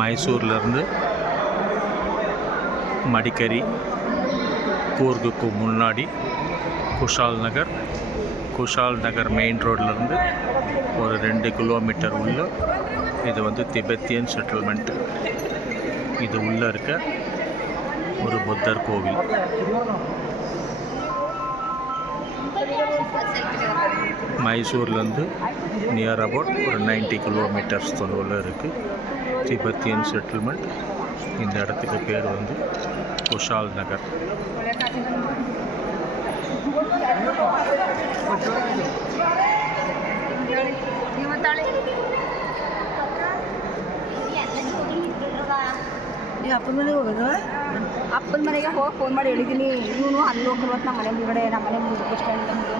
மைசூர்லேருந்து மடிக்கரி கூர்குக்கு முன்னாடி குஷால் நகர் மெயின் ரோட்லேருந்து ஒரு 2 கிலோமீட்டர் உள்ள இது வந்து திபெத்தியன் செட்டில்மெண்ட். இது உள்ளே இருக்க ஒரு புத்தர் கோவில். மைசூர்லேருந்து நியர் அபவுட் ஒரு 90 கிலோமீட்டர்ஸ் தொலைவில் இருக்குது திபெத்தியன் செட்டில்மெண்ட். இந்த இடத்துக்கு பேர் வந்து குஷால் நகர். ಅಪ್ಪನ ಮನೆಗೆ ಹೋಗಿ ಫೋನ್ ಮಾಡಿ ಹೇಳಿದ್ದೀನಿ. ಇವನು ಅಲ್ಲಿ ಹೋಗ್ಬರ್ಬೇಕು ನಮ್ಮ ಮನೆ ಮುಂದೆ ಬಸ್ ಸ್ಟ್ಯಾಂಡ್ ಮುಂದೆ.